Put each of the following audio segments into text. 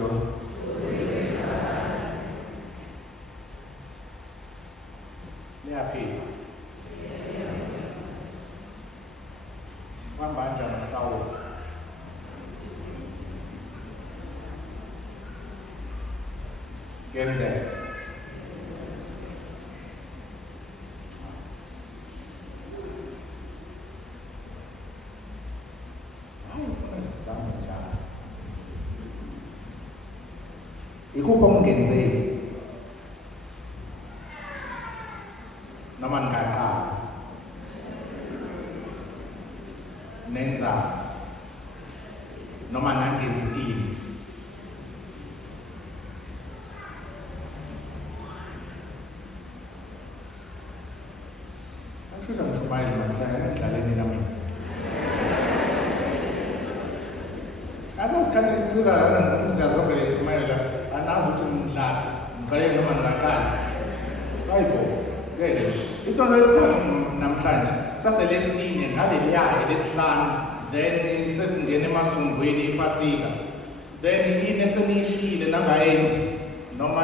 Kristu. Niyaphila. Kuhamba kanjani mhlawumbe? Kuyenzeka. Sizame njalo. Ikuphi okungenzeki? Noma ngaqala. Nenza noma nangenzi ini. Angifisa ngishumayela namhlanje endlaleni nami. Asasikhathi isithuza lana ngomsiyazoke leshumayela anazi ukuthi ngilaphi ngiqale noma ngaqala. Hayibo, ngeke. Isonto lesithathu namhlanje saselesine ngaleliya lesihlanu then sesingena emasungweni ePasika. Then yini esenishile nangayenzi noma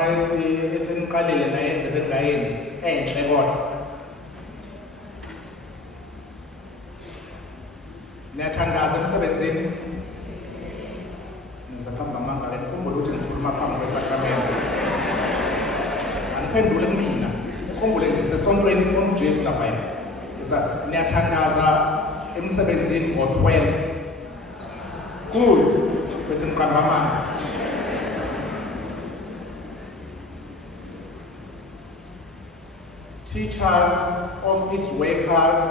eseniqalele nayenze bengayenzi enhle kodwa. Niyathandaza emsebenzini? Ngizakhamba amanga la ngikhumbula ukuthi ngikhuluma phambi kwesakramento. Angiphendule kumina. Ngikhumbule nje sesontweni kuNjesu lapha. Niyathandaza emsebenzini ngo-12. Good. Bese ngiqamba amanga. Teachers, office workers,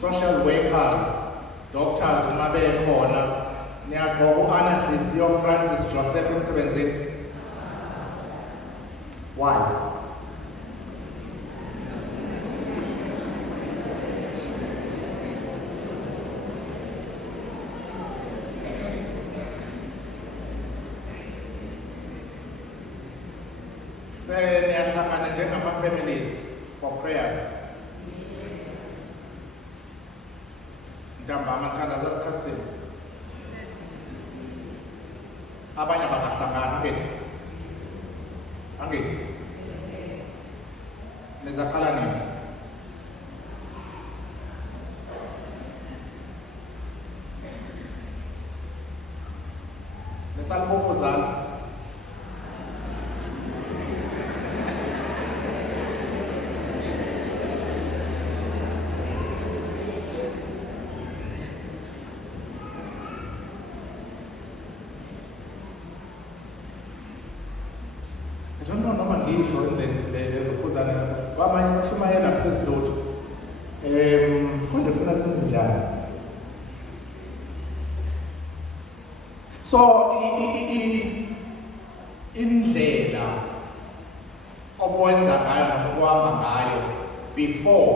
social workers, doctors uma bekhona niyaqoqa u-Anna Nhliziyo Francis Joseph emsebenzini. Why? Niyahlangana njengama-families for prayers. Ntambama ngithandaza isikhathi senu. Abanye bakahlangana angithi nizakhala nini? Nisalibokuzana. I don't know noma ngisho lelokhuzana kwamanye kushumayela kusezilotho. Konje kufuna senze njani? So indlela obuwenza ngayo nokuhamba ngayo before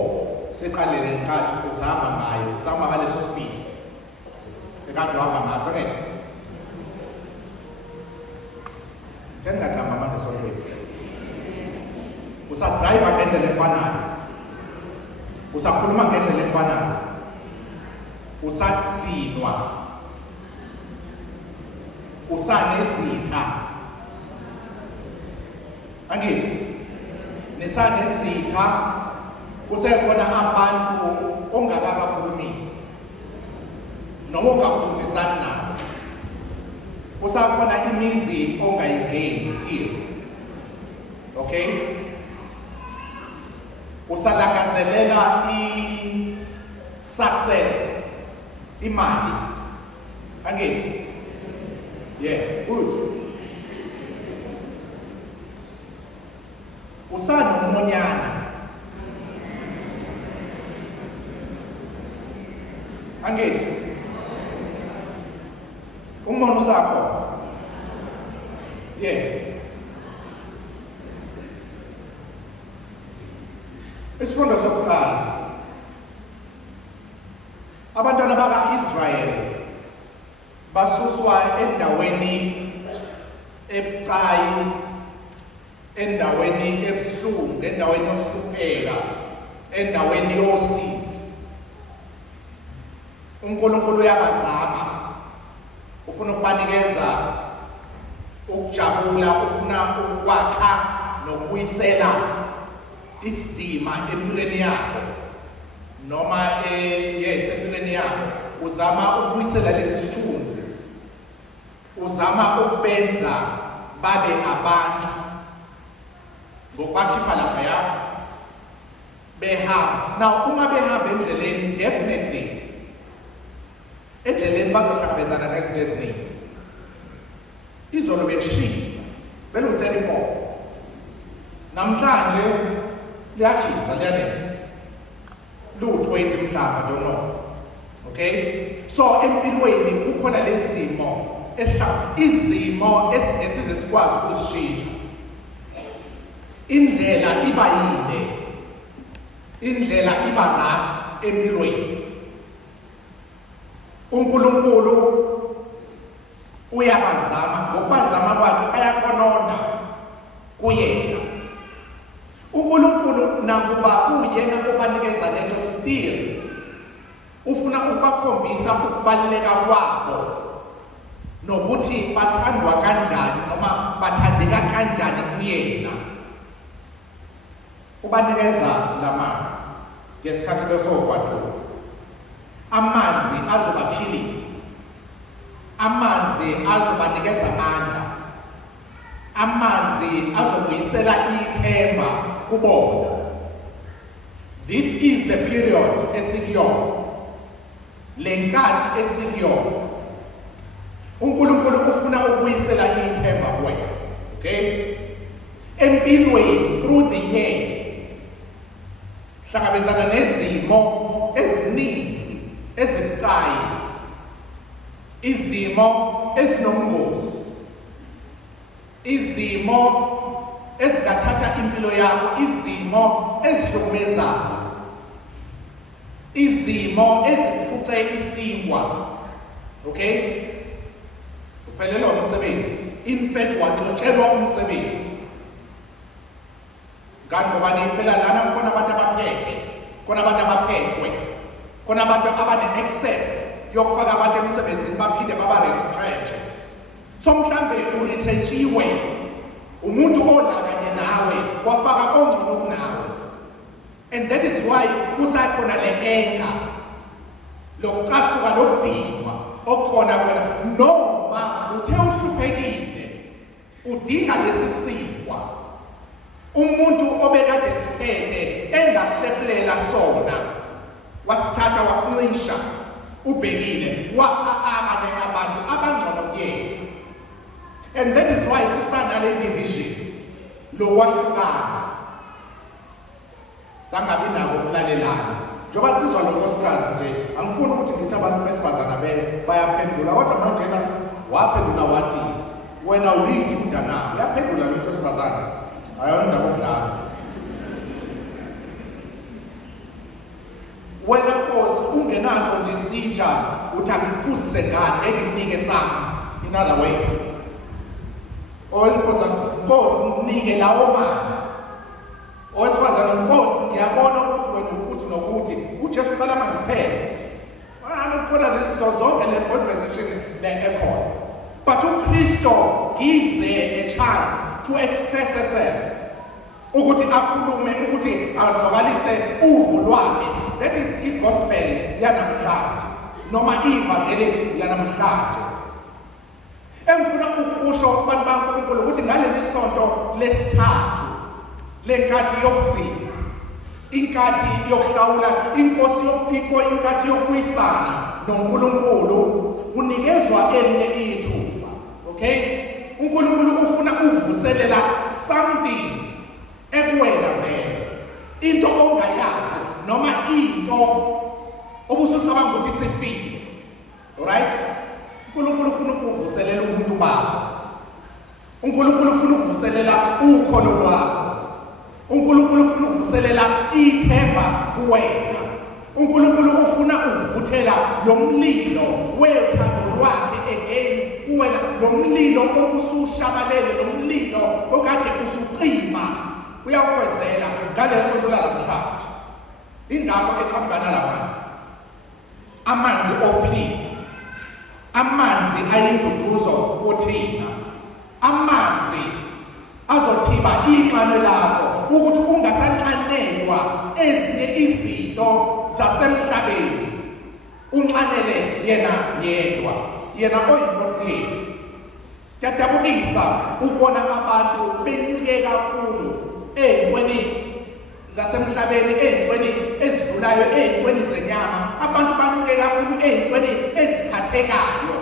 siqalele inkathi uzahamba ngaleso speed. Ekade uhamba ngaso ngithi njengagama manje sonke usadrive ngendlela efanayo, usakhuluma ngendlela efanayo, usadinwa, usanezitha, angithi nesanezitha, kusekhona abantu ongakabakhulumisi noma ongakhulumisani nabo. Usakhona imizi ongayigain still. Okay? Usalangazelela success, imali. Angithi? Yes, good. Usanomonyana. Angithi? Umono sakho. Yes. Isifundo sokuqala. Abantwana baka-Israyeli basuswa endaweni ebucayi, endaweni ebuhlungu, endaweni yokuhlupheka, endaweni yosizi. uNkulunkulu uyabazama ufuna ukubanikeza ukujabula, ufuna ukwakha nokubuyisela isidima empilweni yakho, noma empilweni yakho uzama ukubuyisela lesi sithunzi, uzama ukubenza babe abantu ngokubakhipha lapha behamba. Now uma behamba endleleni, definitely endleleni bazohlangabezana nezinto eziningi. Izolo bekushisa belu-34, namhlanje liyakhisa, liyanetha, lu-20 mhlaba, don't know. Okay, so empilweni kukhona lezimo izimo esize sikwazi ukushintsha. Indlela iba yinde, indlela iba rough empilweni. uNkulunkulu uyabazama, ngokubazama kwakhe ayakhononda kuyena. uNkulunkulu nakuba uyena obanikeza lento, still ufuna ukubakhombisa ukubaluleka kwabo nokuthi bathandwa kanjani noma bathandeka kanjani kuyena. Ubanikeza lamanzi ngesikhathi besokwadlula. Amanzi azobaphilisa, amanzi azobanikeza amandla, amanzi azobuyisela ithemba kubona. This is the period esikuyona, lenkathi esikuyona. uNkulunkulu ufuna ukubuyisela ithemba kuwena. Okay, empilweni through the year hlangabezana nezimo eziningi ezibucayi, izimo ezinomngozi, izimo ezingathatha impilo yakho, izimo ezihlukumezayo, izimo eziphuce isingwa. Okay, uphelelwa umsebenzi, in fact waxotshelwa umsebenzi. Kanti ngoba phela lana kukhona abantu abaphethe, khona abantu abaphethwe, khona abantu abane-access yokufaka abantu emsebenzini baphinde baba-retrenche. So mhlambe uretrenchiwe umuntu olakanye nawe wafaka ongcono kunawe, and that is why kusakhona le-anger, lokucasuka lokudinwa okukhona kwena, noma uthe uhluphekile udinga lesi sinkwa. Umuntu obekade siphethe engahlephlela sona wasithatha wakuncisha, ubhekile wapha abanye abantu abangcono kuyena. And that is why sisanale division lokwahlukana, sangabi nako ukulalelana. Njoba sizwa lonkosikazi nje, angifuni ukuthi ngithi abantu besifazana bayaphendula, kodwa manje yena waphendula wathi wena ulijuda na. Uyaphendula lo muntu wesifazane, ayondaba okudlala. Wena Nkosi ungenaso nje isitsha uthi akuphuzise ngani enginike sami. In other words, Nkosi nginike lawo manzi. Owesifazane, Nkosi ngiyabona ukuthi wena ukuthi nokuthi uJesu uqala amanzi kuphela. Kukhona lezo zonke le conversation le ekhona. But uKristo gives her a chance to express herself, ukuthi akhulume, ukuthi azwakalise uvo lwakhe. That is i-gospel yanamhlanje noma ivangeli lanamhlanje. Engifuna ukusho kubantu baNkulunkulu ukuthi ngaleli sonto lesithathu lenkathi yokusina, inkathi yokuhlawula, inkathi yokubuyisana noNkulunkulu, unikezwa elinye ithuba. Okay, uNkulunkulu ufuna ukuvuselela something ekuwena vele, into ongayazi noma into obusucabanga ukuthi sifile. Alright, uNkulunkulu ufuna ukuvuselela umuntu bakho, uNkulunkulu ufuna ukuvuselela ukholo lwakho, uNkulunkulu ufuna ukuvuselela ithemba kuwena, uNkulunkulu ufuna ukuvuthela lo mlilo wethando lwakhe again kuwena, lo mlilo obusushabalele, lo mlilo okade usucima uyakwezela ngaleso namhlanje. Ingakho ekhambana lamanzi, amanzi ophila, amanzi ayinduduzo kuthina, amanzi azothiba ixane lakho ukuthi ungasanxanelwa ezinye izinto zasemhlabeni, unxanele yena yedwa, yena oyinkosi yethu. Kuyadabukisa ukubona abantu bencike kakhulu ey'ntweni zasemhlabeni, ey'ntweni ezidlulayo, ey'ntweni zenyama. Abantu bancike kakhulu ey'ntweni eziphathekayo.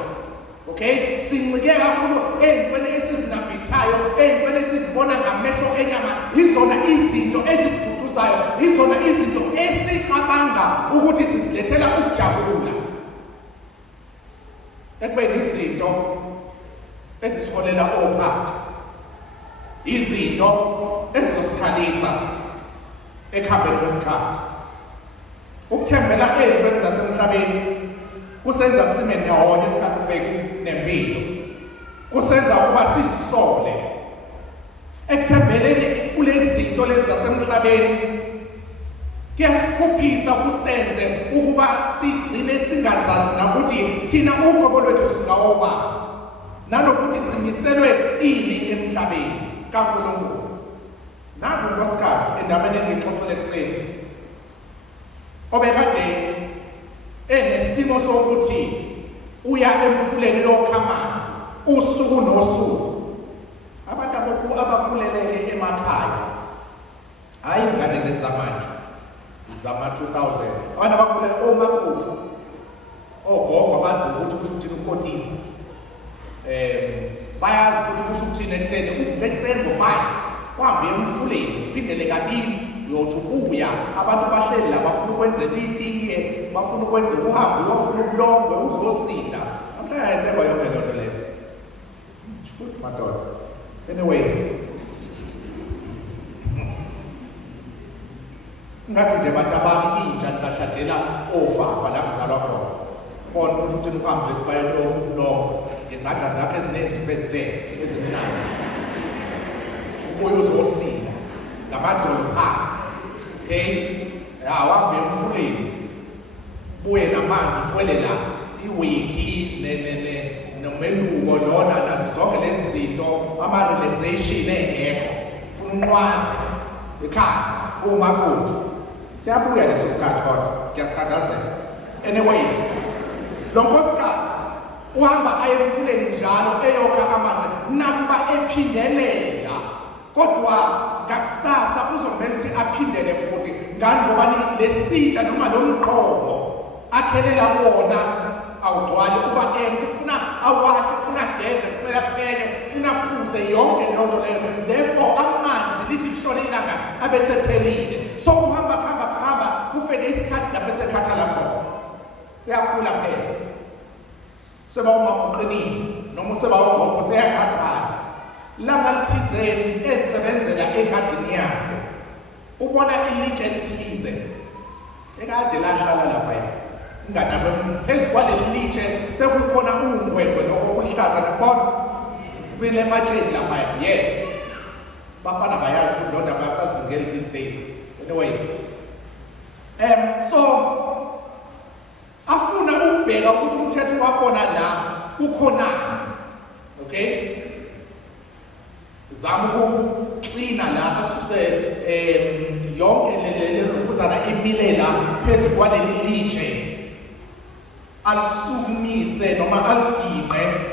Okay, sincike kakhulu ey'ntweni esizinambithayo, ey'ntweni esizibona ngamehlo enyama. Yizona izinto ezisiduduzayo, yizona izinto esicabanga ukuthi zisilethela ukujabula, ekubeni izinto ezisiholela ophathi, izinto ezizosikhalisa ekuhambeni kwesikhathi. Ukuthembela ey'ntweni zasemhlabeni kusenza sime ndawonye singaqhubeki nempilo, kusenza ukuba sizisole. Ekuthembeleni kulezi zinto lezi zasemhlabeni kuyasikhuphisa, kusenze ukuba sigcine singazazi nakuthi thina uqobo lwethu singawoba, nanokuthi simiselwe ini emhlabeni kaNkulunkulu. Nangu unkosikazi endabeni engiyixoxele ekuseni, obekade enesimo sokuthi uya emfuleni lokha amanzi usuku nosuku. Abantu abakhuleleke emakhaya, hayi ingane lezi zamanje zama-2000, abantu abakhulele omakoti, ogogo bazi ukuthi kusho ukuthini ukotisa. Bayazi ukuthi kusho ukuthini ekutheni uvuke ekuseni ngo-5 uhambe emfuleni, uphindele kabili uyothi ubuya. Abantu bahleli la bafuna ukwenzela itiye, bafuna ukwenzela uhambe uyofuna ubulongwe uzosinda. Namhlanje ayisekho yonke lento leyo futhi madoda. Anyway, ngathi nje abantu abami intsha ngashadela ofafa la ngizalwa khona, bona kusho ukuthi uhambe esibayeni lokhu ubulongwe ngezandla zakhe ezinenzipho ezithe ezimnandi, ubuye uzosinda ngamadolo phansi. Okay, uhambe emfuleni, buye namanzi uthwele la iwiki nomeluko lona nazo zonke lezi zinto, ama-relaxation engekho, ufuna unqwazi ekhaya umakoti. Siyabuya leso sikhathi kodwa kuyasithandazela. Anyway, lo nkosikazi uhamba aye emfuleni njalo eyokha amanzi, nakuba ephindelela, kodwa ngakusasa uzomele ukuthi aphindele futhi. Ngani? Ngoba lesitsha noma lo mqomo akhelela wona awugcwali, uba empty, kufuna awashe, kufuna ageze, kufuna apheke, kufuna aphuze yonke leyo nto leyo. Therefore amanzi lithi lishone ilanga abesephelile. So uhamba kufike isikhathi lapho esekhathala khona, uyakhula phela. Seba uma uqinile noma useba ugogo seyakhathala, langa lithizeni ezisebenzela engadini yakhe, ubona ilitshe lithize ekade lahlala lapha inganabe phezu kwaleli litshe sekukhona ungwengwe lokuhlaza nabona bile matsheni lapha. Yes, bafana bayazi futhi lonto abasazingeli these days. Anyway, so afuna ukubheka ukuthi umthetho wakhona la ukhonani. Okay, zama ukuklina la asuse yonke le lokuzana imilela phezu kwaleli litshe, alisukumise noma aliginqe.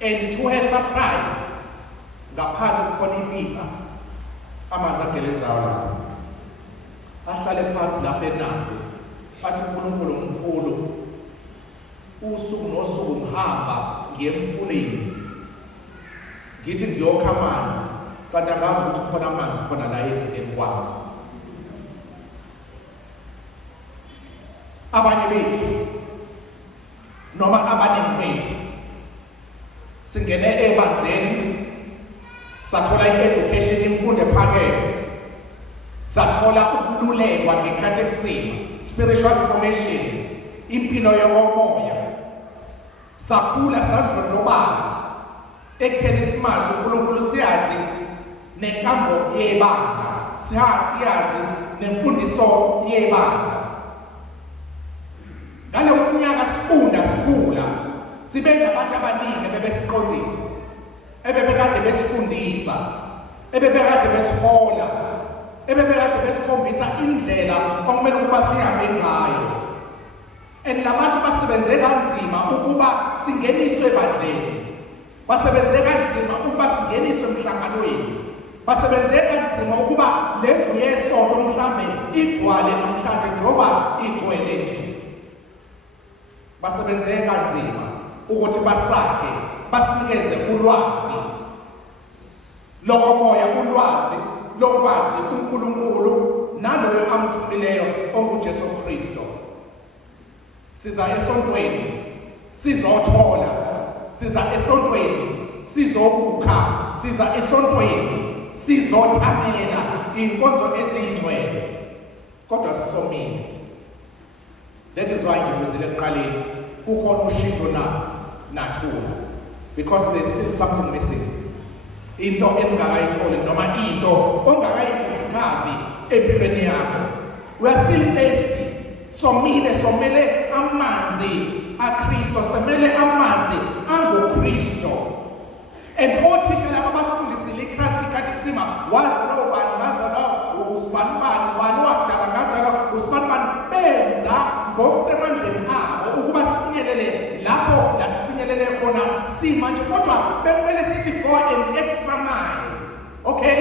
And to her surprise, ngaphansi kukhona ipizza, amanzi agelezayo lapho. Ahlale phansi lapha enabe, bathi uNkulunkulu mkhulu, usuku nosuku ngihamba ngiyemfuleni ngithi ngiyokha amanzi, kanti angazi ukuthi khona amanzi khona la eceleni kwami. Abanye bethu noma abaningi bethu singene ebandleni, sathola i-education, imfundo ephakeme, sathola ukululekwa ngekhathi ekusima, spiritual formation, impilo yokomoya, sakhula sadlondlobala ekutheni simazi uNkulunkulu, siyazi nenkambo yebandla, siyazi nemfundiso yebandla. Ngalo mnyaka sifunda sikhula, sibe nabantu abaningi ebebesiqondisa, ebebekade besifundisa, ebebekade besihola, ebebekade besikhombisa indlela okumele ukuba sihambe ngayo. And labantu basebenze kanzima ukuba singeniswe ebandleni, basebenze kanzima ukuba singeniswe emhlanganweni, basebenze kanzima ukuba le ndlu yesonto mhlambe igcwale namhlanje njengoba igcwele nje. Basebenze kanzima ukuthi basakhe, basinikeze ulwazi lokomoya, ulwazi lokwazi uNkulunkulu naloyo amthumileyo onguJesu Kristu. Siza esontweni sizothola, siza esontweni sizobukha, siza esontweni sizothamela inkonzo eziyingcwele, kodwa sisomile. That is why ngibuzile ekuqaleni kukhona ushintsho nathuba, because there's still something missing. Into engakayitholi noma into ongakayidiscover empilweni yakho. We are still thirsty. Somele amanzi aKristo, somele amanzi anguKristo. And othisha laba basifundisile ikhathekisima, wazalo bani, wazalo usibanibani, wani wakudala ngadala usibanibani, benza ngokusemandleni abo ukuba sifinyelele lapho la sifinyelele khona simanje, kodwa bekumele sithi go an extra mile. Okay,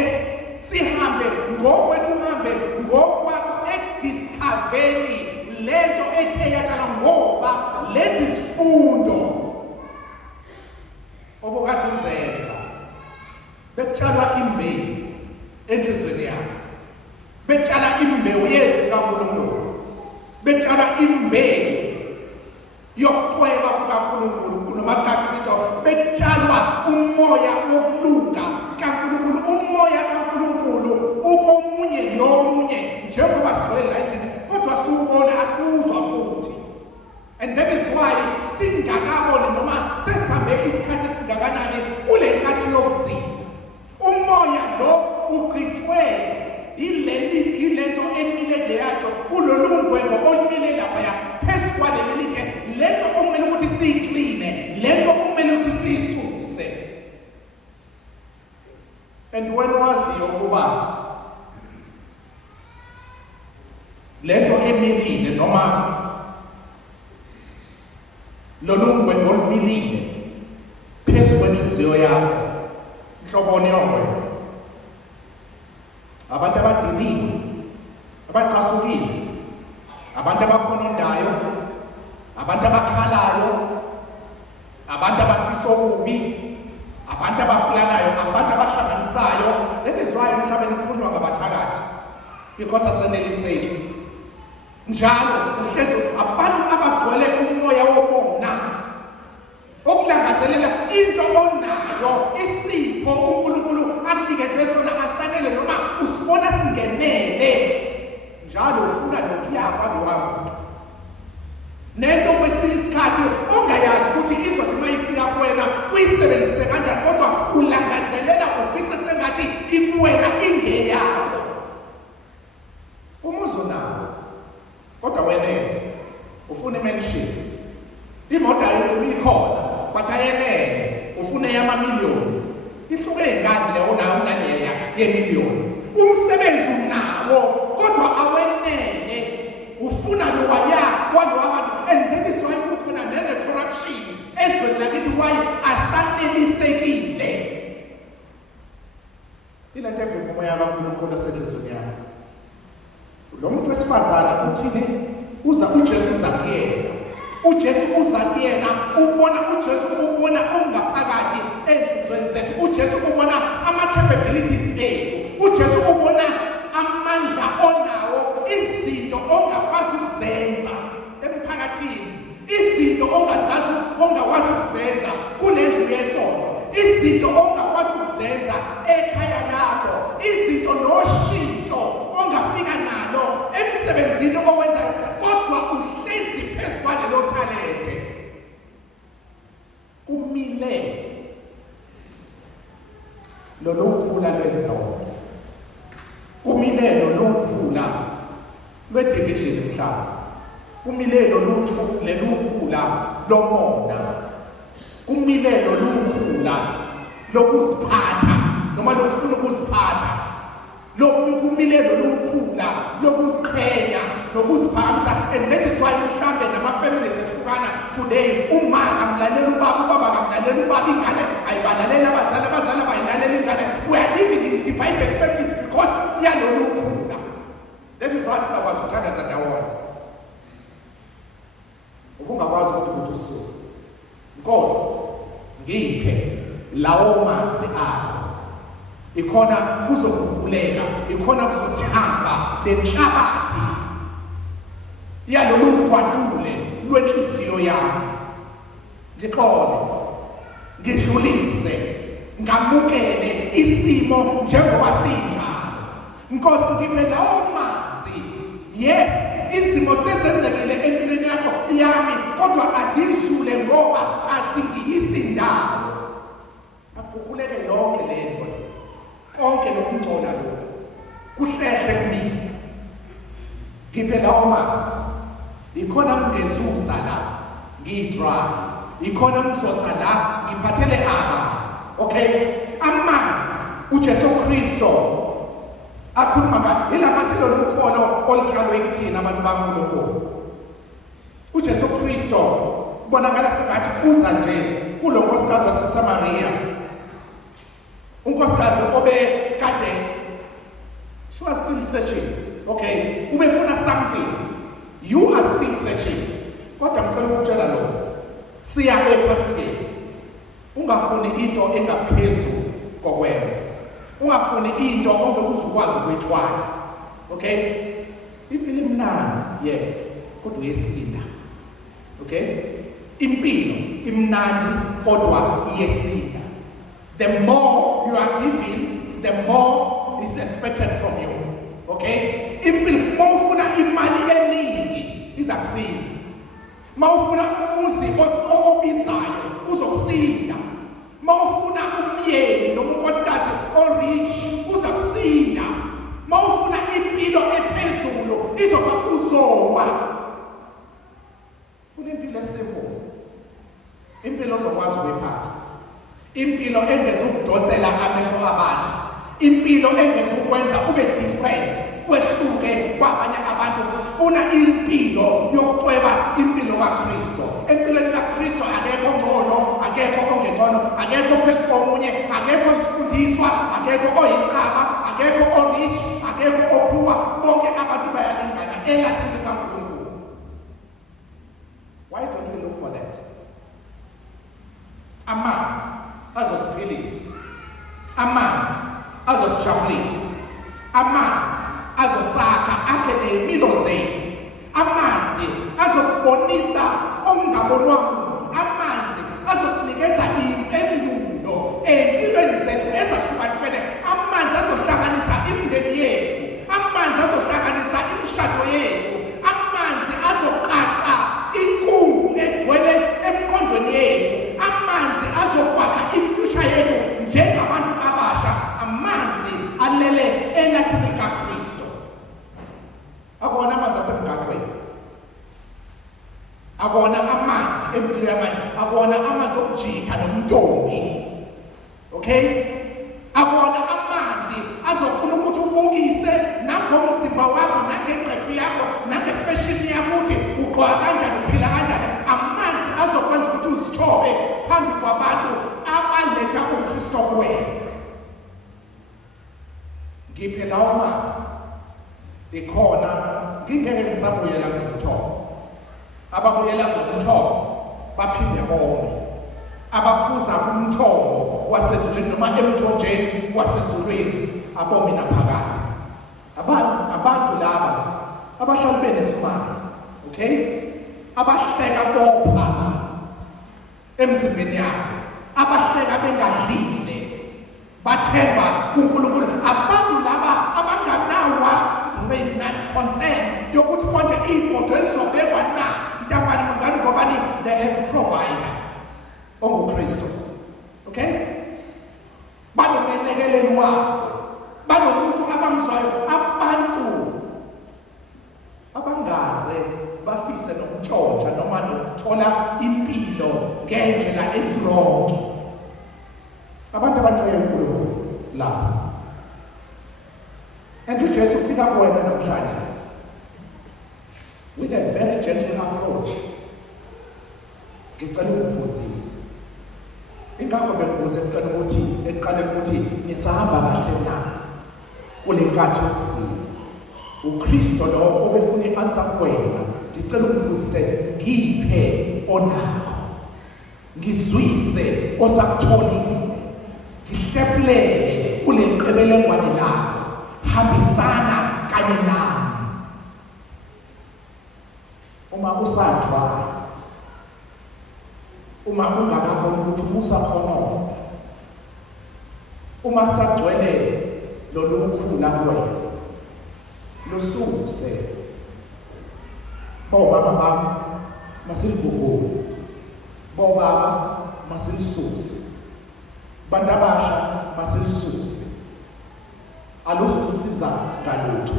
sihambe ngokwethu, uhambe ngokwakho ekudiscoveri lento ethe yatshala, ngoba lezi zifundo obukade uzenza bekutshalwa imbewu enhlizweni yakho, bekutshala imbewu yezwi kaNkulunkulu, bekutshala imbewu yokucweba kukaNkulunkulu noma kaKristu, bekutshalwa umoya wokulunga kaNkulunkulu. Umoya kaNkulunkulu ukomunye nomunye njengoba sigcwele la endlini, kodwa siwubona asiwuzwa futhi. And that is why singakaboni noma sesihambe isikhathi esingakanani kule nkathi yokusinda. Umoya lo ugcitshwe ilento emile leyacho, kulolu ngwengo olumile laphaya phezu kwaleli litshe, lento okumele ukuthi siyikline, lento okumele ukuthi siyisuse. And when waziyo ukuba lento emilile noma lolu ngwengo olumilile phezu kwenhliziyo yakho, mhlobone yongwe, abantu abadiniwe, abacasukile, abantu abakhonondayo, abantu abakhalayo, abantu abafisa okubi, abantu abaplanayo, abantu abahlanganisayo. That is why emhlabeni kukhulunywa ngabathakathi, because aseneliseki njalo uhlezi abantu abagcwele umoya womona, okulangazelela into onayo, isipho uNkulunkulu akunikeze sona asanele noma usibona singenele, njalo ufuna lokuyapha lowamuntu. Nento kwesinye isikhathi ongayazi ukuthi izothi mayifika kuwena uyisebenzise kanjani, kodwa ulangazelela ufise sengathi ikuwena ingeyakho. Umuzo nawo, kodwa wena ufuna imention, imoto ikhona but ayenele, ufuna yamamiliyoni. Ihluke ngani leyo nayo naleya yemiliyoni? Umsebenzi unawo kodwa awenele, ufuna lowaya walo abantu. And that is why kukhona nene corruption ezweni lakithi, why asanelisekile. Ilento evela umoya kaNkulunkulu esenhlizweni yakho. Lo muntu wesifazane uthini? uJesu uza kuyena. uJesu uza kuyena, ubona uJesu, ubona ongaphakathi enhlizweni zethu. uJesu ubona ama-capabilities ethu. uJesu ubona amandla onawo, izinto ongakwazi ukuzenza emphakathini, izinto ongakwazi ukuzenza kule ndlu yesonto, izinto ongakwazi ukuzenza ekhaya lakho, izinto noshintsho ongafika nalo emsebenzini owenzayo, kodwa uhlezi phezu kwalelo talente. Kumile lolu khula lwenzonto, kumile lolu khula lwe-division mhlaba, kumile lolu khula lomona, kumilelo lukhula lokuziphatha noma lokufuna ukuziphatha, kumilelo lukhula lokuziqhenya nokuziphakamisa. And that is why mhlambe nama-feminists ehlukana today, uma kamlalela ubaba, ubaba kamlalela ubaba, ingane ayibalalela abazali, abazali abayilalela ingane. We are living in divided families because yalolu khula. That is why singakwazi ukuthandaza ndawonye. Ubungakwazi ukuthi usisusa. Nkosi, ngiphe lawo manzi akho. Ikhona kuzoguquleka, ikhona kuzothamba lenhlabathi yalolu gwadule lwenhliziyo yami. Ngixole, ngidlulise, ngamukele isimo njengoba sinjalo. Nkosi, ngiphe lawo manzi. Yes, izimo sezenzekile empilweni yakho yami, kodwa azidlule ngoba azingiyisi ndawo. Akuguquleke yonke lento, konke lokungcola lokho kuhlehle kumina. Ngiphe lawo manzi. Ikhona ngigezusa la ngidry, ikhona ngizosa la ngiphathele aba. Okay, amanzi uJesu Kristo akhuluma ngayo, ilamanzi lolukholo olitshalwe kuthina abantu baNkulunkulu. uJesu Kristo kubonakala sengathi uza nje kulo nkosikazi waseSamaria, unkosikazi obe kade, she was still searching. Okay, ubefuna something, you are still searching. Kodwa ngicela ukutshela lo, siya ephasini, ungafuni into engaphezulu kokwenza, ungafuni into ongekuzukwazi ukwethwala. Okay, impilo imnandi, yes, kodwa uyesinda. Okay, impilo imnandi kodwa iyesinda. The more you are giving, the more is expected from you. Okay, impilo mawufuna imali eningi izakusinda, mawufuna umuzi obizayo uzokusinda, mawufuna umyeni noma unkosikazi orich uzakusinda, mawufuna impilo ephezulu izoba uzowa. Funa impilo esimple, impilo ozokwazi ukuyiphatha, impilo engezukudonsela amehlo abantu, impilo engezukwenza ube different, wehluke kwabanye abantu. Funa impilo yokucweba impilo kaKristu. Empilweni kaKristu akekho ngcono, akekho ongengcono, akekho phezu komunye, akekho isifundiswa, akekho oyinqaba, akekho orich, akekho ophuwa. Bonke abantu bayalingana elathini kaNkulunkulu. Why don't we look for that? Amanzi azosiphilisa, amanzi azosijabulisa, amanzi azosakha akhe ney'mpilo zethu, amanzi azosibonisa okungabonwa muntu, amanzi azosinikeza impendulo ey'mpilweni zethu ezahlukahlukene, amanzi azohlanganisa imindeni yethu, amanzi azohlanganisa imishado yethu, amanzi azoqaqa inkungu egcwele emqondweni yethu, amanzi azokwakha ifuture yethu njengabantu abasha, amanzi alele elathini kaKristu. Akona amanzi asemgaqweni, akona amanzi empilo yamanje, akona amanzi okujitha nomntombi. Okay, akona amanzi azofuna ukuthi ubukise nangomzimba wakho, nangeqephu yakho, nangefashion yakho, ukuthi ugqoka kanjani, uphila kanjani. Amanzi azokwenza ukuthi uzithobe phambi kwabantu abaletha uKristu kuwena. Ngiphe lawo manzi. Ikhona, ngingeke ngisabuyela ngomthobo. Ababuyela ngomthobo baphinde bome, abaphuza umthobo wasezulwini noma emthonjeni wasezulwini abomi naphakade. Abantu laba abahlala benesimanga, okay, abahleka bopha emzimbeni yabo, abahleka bengadlile, bathemba kuNkulunkulu. Abantu laba abanganawa concern yokuthi konje iy'moto elizobekwa na ntambani mngani ngobani, they have a provider onguKristu. Okay, banomelekeleli wabo, banomuntu abamzwayo. Abantu abangaze bafise nokutshontsha noma nokuthola impilo ngendlela ezironke. Abantu abancane uNkulunkulu la. And uJesu ufika kuwena namhlanje with a very gentle approach. Ngicela ukuphuzisa. Ingakho bengibuze ekuqaleni ukuthi nisahamba kahle na kule nkathi yokusila. uKristo lo obefuna i-answer kuwena, ngicela ukuphuzise ngiphe onakho. Ngizwise osakutholile. Ngihlephulele kule liqebelengwane lakho. Hambisana kanye nami. Uma usathwa, uma ungakaboni ukuthi usakhona, uma sagcwele lolukhula kuwena, lususe. Bomama bami masiligugu, bobaba masilisuse, bantu abasha masilisuse. Alusisiza ngalutho.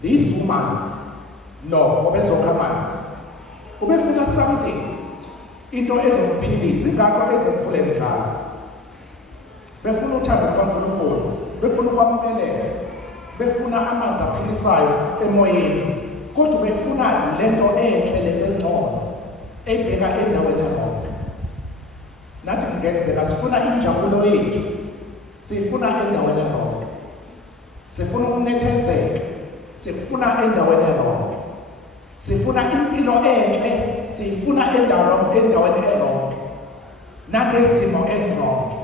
This woman, no, obezokha amanzi, ubefuna something, into ezomphilisa, ingakho ezemfuleni njalo. Befuna uthando lukaNkulunkulu, befuna ukwamukelela, befuna amanzi aphilisayo emoyeni, kodwa befuna lento enhle, lento engcono, ebheka endaweni eronke. Nathi kungenzeka sifuna injabulo yethu, sifuna endaweni eronke. Sifuna ukunethezeka, sifuna endaweni eronke. Sifuna impilo enhle, sifuna endaweni eronke. Nangezimo ezironke.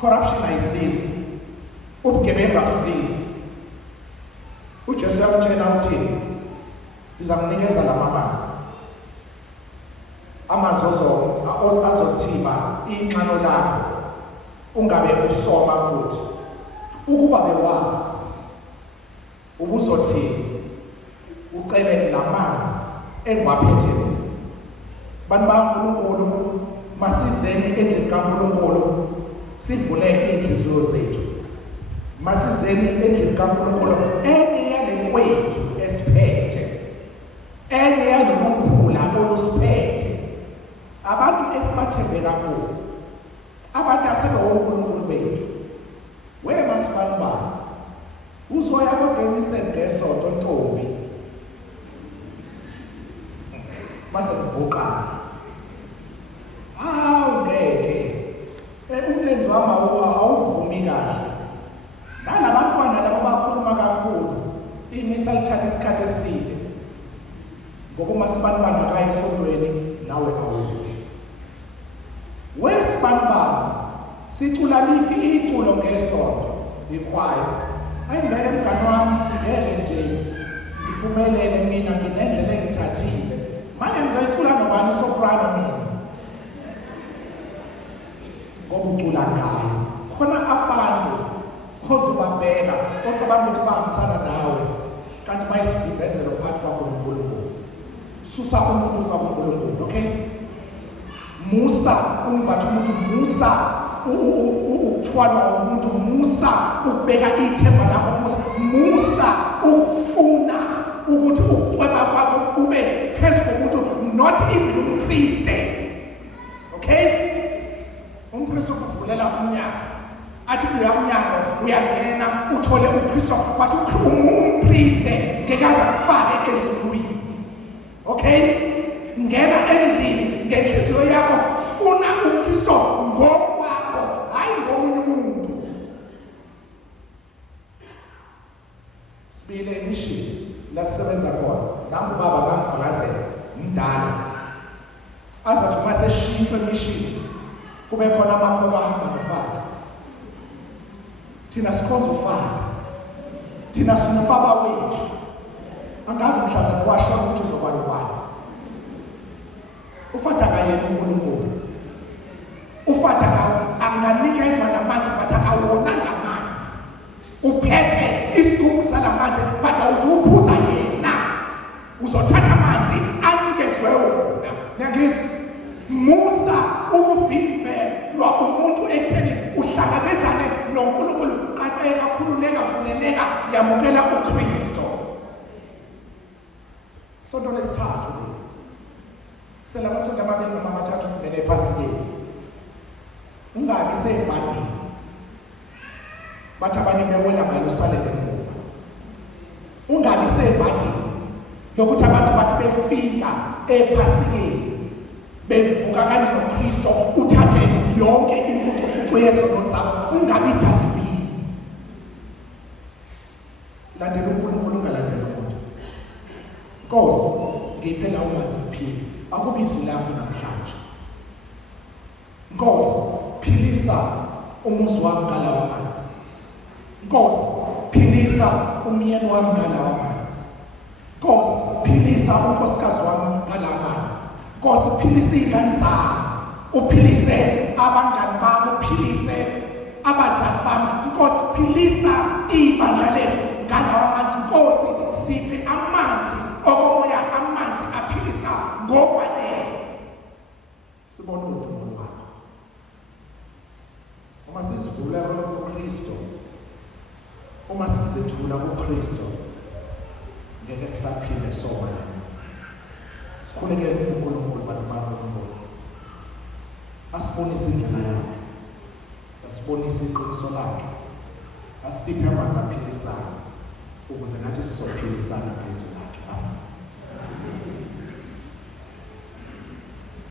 Corruption ayisizi, ubugebengu abusizi. uJesu uyamtshela uthini? Ngizakunikeza lamanzi. Amanzi azothiba inxano lakho, ungabe usoma futhi. Ukuba bewazi, ubuzothini? Ucele lamanzi engiwaphethe mina. Bantu bakaNkulunkulu, masizeni endlini kaNkulunkulu, sivule inhliziyo zethu. Masizeni endlini kaNkulunkulu, enye yale kwethu esiphethe, enye yale nokhula olusiphethe. Abantu esibathembe kakhulu, abantu asebewonkulunkulu bethu. Wewe masifana uzoya kodwa ngesonto ntombi, mase kubhuqa. Ngeke umlenzi wami awuvumi kahle. Nalabantwana labo bakhuluma kakhulu, imisa lithatha isikhathi eside. Ngoba umasibani akayi esontweni, nawe awuyi. Wesibani sicula liphi iculo ngesonto? Ikhwayo. Ayingeke mngani wami, ngeke nje ngiphumelele mina, nginendlela engithathile. Manje ngizoyicula nobani soprano mina? Ngoba ucula ngayo. Khona abantu ozobabheka, ocabanga ukuthi bahambisana nawe, kanti bayisivimbezelo phakathi kwakho noNkulunkulu. Susa umuntu ufaka uNkulunkulu, okay? Musa umbatha umuntu, musa ukuthwala umuntu, musa ukubeka ithemba lakho, musa ufuna ukuthi ukucweba kwakho ube phezu komuntu, not even umpriest. Okay? Umpriest ukuvulela umnyango, athi uyamnyango uyangena uthole uKristu, but umpriest ngekaza kufake ezulwini. Okay? Ngena endlini ngenhliziyo yakho, funa uKristu ngokwakho, hayi ngomunye umuntu. Sibile imishini la sisebenza khona, nami ubaba kangifakazela umdala. Azathi uma seshintshwe imishini, kube khona amakholo ahamba nofata. Thina sikhonza ufata, thina sinobaba wethu. Angazi mhlazana washo ukuthi ngobani. Ufata kayena uNkulunkulu. Ufata anganikezwa lamanzi, but akawona lamanzi. Uphethe isigubhu salamanzi, but awuzuphuza yena. Uzothatha amanzi anikezwe wona. Ngiyangizwa. Musa ukuvimbelwa umuntu ekutheni uhlangabezane noNkulunkulu, qaqeka kakhulu, nengavulele uyakhululeka, yamukela uKristu. Sonto lesithathu leli. Sela masonto amabili noma amathathu sivele ePasikeni. Ungabi sebhadini. Bathi abanye bewela ngalusale ngemuva. Ungabi sebhadini. Lokuthi abantu bathi befika ePasikeni bevuka kanye noKristu uthathe yonke imfucufucu yesono zakho. Ungabi dasibini. Landela uNkulunkulu ungalandela umuntu. Nkosi, ngiphela umazi kuphila. Akubi izwi lakho namhlanje. Nkosi, philisa umuzi wami ngala wamanzi. Nkosi, philisa umyeni wami ngala wamanzi. Nkosi, philisa unkosikazi wami ngala manzi. Nkosi, philisa izingane zami. Uphilise abangani bami, uphilise abazali bami. Nkosi, philisa ibandla lethu ngala wamanzi. Nkosi, siphe amanzi okomoya, amanzi aphilisa ngokwanele. Sibone udumo lwakho. Uma sizivula kuKristu, uma sizethula kuKristu, ngeke sisaphile sobala. Sikhulekele uNkulunkulu bantu bakaNkulunkulu. Asibonise indlela yakhe. Asibonise iqiniso lakhe. Asiphe amanzi aphilisayo ukuze nathi sizophilisana phezu lakhe. Amen.